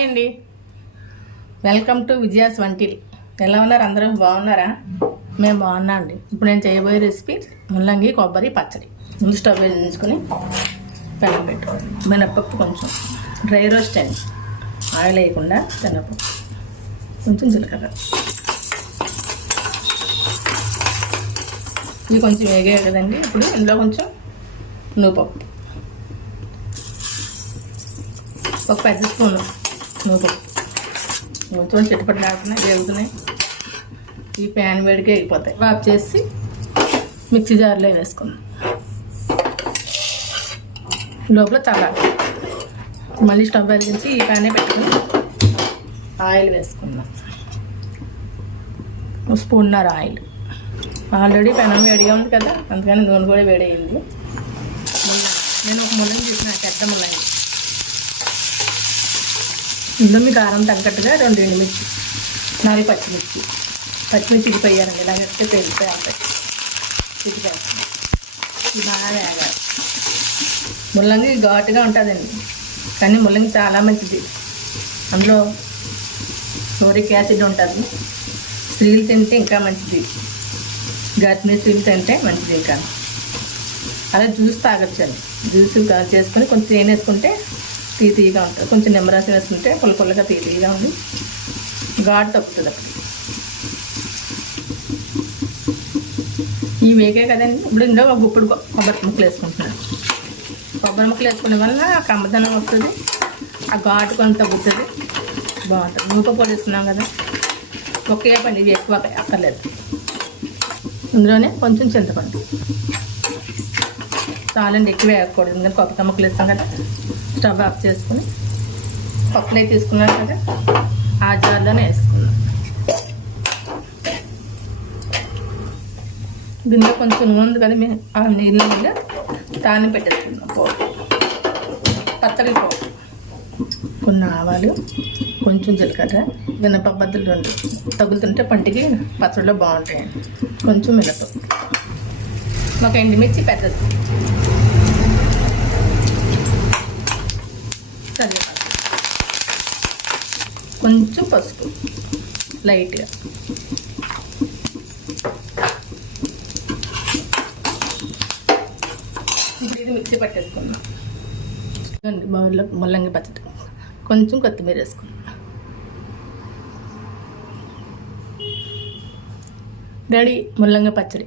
Hi అండి welcome to Vijaya's until ఎలా ఉన్నారు? అందరూ బాగున్నారా? మేము బాగున్నా అండి. ఇప్పుడు నేను చేయబోయే రెసిపీ ముల్లంగి కొబ్బరి పచ్చడి. ముందు స్టవ్ వేయించుకొని పెనం పెట్టుకోండి. మినప్పప్పు కొంచెం. డ్రై రోస్ట్ అండి. ఆయిల్ వేయకుండా శనగపప్పు. కొంచెం జీలకర్ర. ఇవి కొంచెం వేగాయి కదండి. ఇప్పుడు ఇందులో కొంచెం నువ్వు పప్పు ఒక పెద్ద స్పూన్. నువ్వు కొంచెం చిట్టుపట్టు లేకుండా వేగుతున్నాయి ఈ ప్యాన్ వేడికి అయిపోతాయి. బాబు చేసి మిక్సీ జార్లో వేసుకుందాం. లోపల చాలా మళ్ళీ స్టవ్ వెలిగించి ఈ ప్యానే పెట్టుకుని ఆయిల్ వేసుకుందాం. స్పూన్నర ఆయిల్. ఆల్రెడీ పెనం వేడిగా ఉంది కదా అందుకని నూనె కూడా వేడయింది. నేను ఒక ముల్లంగి తీసిన పెద్ద ముల్లంగి ఇందులో మీ కారం తగ్గట్టుగా రెండు ఎండుమిర్చి నాలుగు పచ్చిమిర్చి. పచ్చిమిర్చి ఇడిపోయారండి ఇలాగైతే పెళ్ళిపోయి ఉంటాయి ఇటుకేస్తాం ఇది బాగా వేగాలి. ముల్లంగి ఘాటుగా ఉంటుందండి. కానీ ముల్లంగి చాలా మంచిది. అందులో సోరిక్ యాసిడ్ ఉంటుంది. స్త్రీలు తింటే ఇంకా మంచిది. గర్భిణీ స్త్రీలు తింటే మంచిది ఇంకా. అలా జ్యూస్ తాగొచ్చండి. జ్యూస్ చేసుకొని కొంచెం తేనె వేసుకుంటే తీ తీయగా ఉంటుంది. కొంచెం నిమ్మరసం వేసుకుంటే పుల్ల పుల్లగా తీ తీయగా ఉంది. ఘాటు తప్పుతుంది అప్పుడు ఈ వేగే కదండి. ఇప్పుడు ఇందులో ఒక గుప్పుడు కొబ్బరి ముక్కలు వేసుకుంటున్నాను. కొబ్బరి ముక్కలు వేసుకునే వల్ల కమ్మదనం వస్తుంది. ఆ ఘాటు కొంత తగ్గుతుంది. బాగుంటుంది. నూక పొడి కదా. ఒకే పని ఇవి ఎక్కువ అక్కర్లేదు. ఇందులోనే కొంచెం చింతపండు. చాలండి ఎక్కువ వేయకూడదు. ఎందుకంటే కొబ్బరి తమ్మకులు ఇస్తాం కదా స్టవ్ ఆఫ్ చేసుకుని పప్పులే తీసుకున్నాను కదా ఆ జార్లోనే వేసుకున్నాం. దీంట్లో కొంచెం నూనె ఉంది కదా మేము ఆ నీళ్ళ మీద దాన్ని పెట్టేసుకున్నాం పోపు. పచ్చడి పోపు. కొన్ని ఆవాలు కొంచెం జీలకర్ర మినపబ్బద్దులు రెండు. తగులుతుంటే పంటికి పచ్చడిలో బాగుంటాయి కొంచెం మినపప్పు. మాకు ఎండుమిర్చి పెద్దది. కరివేపాకు. కొంచెం పసుపు. లైట్గా. ఇప్పుడు ఇది మిక్సీ పట్టేసుకుందాం బౌల్లో ముల్లంగి పచ్చడి. కొంచెం కొత్తిమీర వేసుకున్నాం డాడీ ముల్లంగి పచ్చడి.